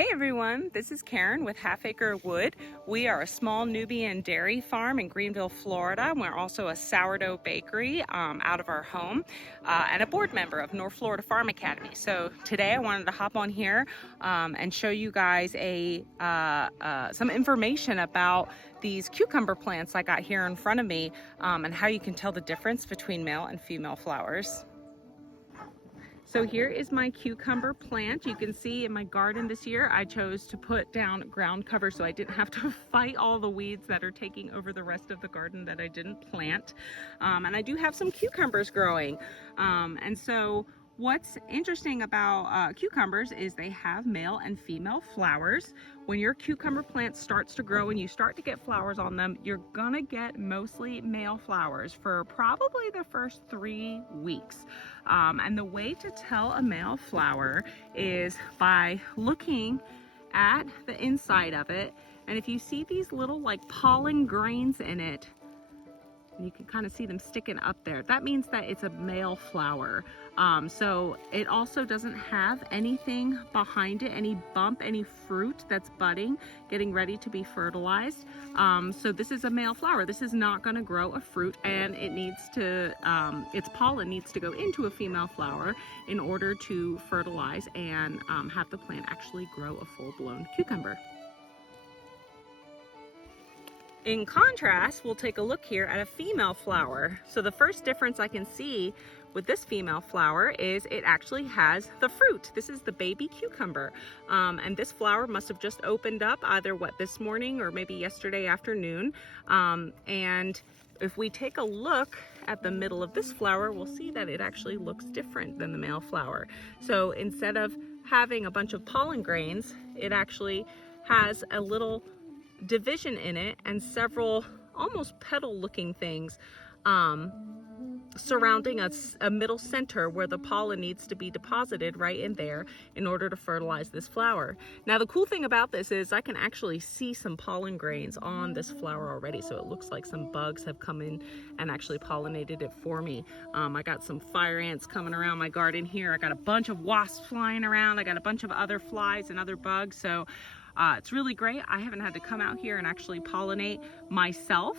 Hey everyone, this is Karen with Half Acre Wood. We are a small Nubian dairy farm in Greenville, Florida. We're also a sourdough bakery out of our home and a board member of North Florida Farm Academy. So today I wanted to hop on here and show you guys some information about these cucumber plants I got here in front of me and how you can tell the difference between male and female flowers. So here is my cucumber plant. You can see in my garden this year, I chose to put down ground cover so I didn't have to fight all the weeds that are taking over the rest of the garden that I didn't plant. And I do have some cucumbers growing. And so what's interesting about cucumbers is they have male and female flowers. When your cucumber plant starts to grow and you start to get flowers on them, you're gonna get mostly male flowers for probably the first 3 weeks. And the way to tell a male flower is by looking at the inside of it. And if you see these little like pollen grains in it, you can kind of see them sticking up there, that means that it's a male flower. So it also doesn't have anything behind it, any bump, any fruit that's budding, getting ready to be fertilized. So this is a male flower. This is not going to grow a fruit, and it needs to, its pollen needs to go into a female flower in order to fertilize and have the plant actually grow a full-blown cucumber. In contrast, we'll take a look here at a female flower. So the first difference I can see with this female flower is it actually has the fruit. This is the baby cucumber. And this flower must have just opened up either this morning or maybe yesterday afternoon. And if we take a look at the middle of this flower, we'll see that it actually looks different than the male flower. So instead of having a bunch of pollen grains, it actually has a little division in it and several almost petal looking things surrounding a middle center where the pollen needs to be deposited right in there in order to fertilize this flower. Now the cool thing about this is I can actually see some pollen grains on this flower already, so it looks like some bugs have come in and actually pollinated it for me. I got some fire ants coming around my garden here. I got a bunch of wasps flying around. I got a bunch of other flies and other bugs, so it's really great. I haven't had to come out here and actually pollinate myself.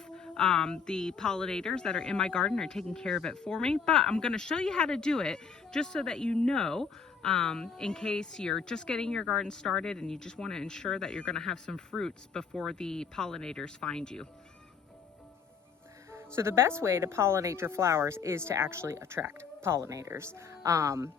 The pollinators that are in my garden are taking care of it for me, but I'm going to show you how to do it just so that you know, in case you're just getting your garden started and you just want to ensure that you're going to have some fruits before the pollinators find you. So the best way to pollinate your flowers is to actually attract pollinators.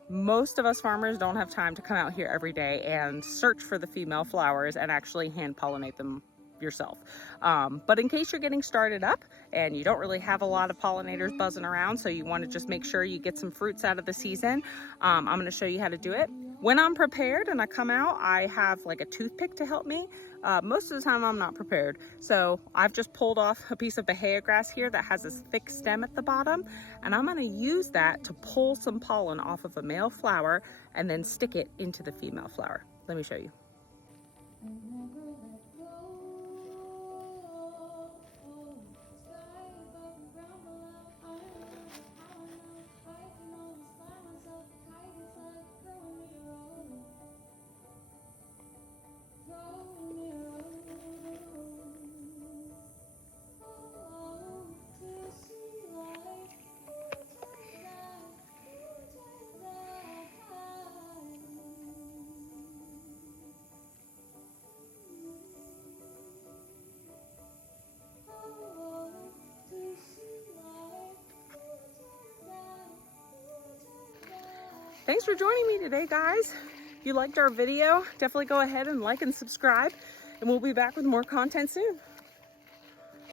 Most of us farmers don't have time to come out here every day and search for the female flowers and actually hand pollinate them yourself. But in case you're getting started up and you don't really have a lot of pollinators buzzing around, so you want to just make sure you get some fruits out of the season, I'm going to show you how to do it. When I'm prepared and I come out, I have like a toothpick to help me. Most of the time I'm not prepared. So I've just pulled off a piece of bahia grass here that has this thick stem at the bottom, and I'm gonna use that to pull some pollen off of a male flower and then stick it into the female flower. Let me show you. Thanks for joining me today, guys. If you liked our video, definitely go ahead and like and subscribe, and we'll be back with more content soon.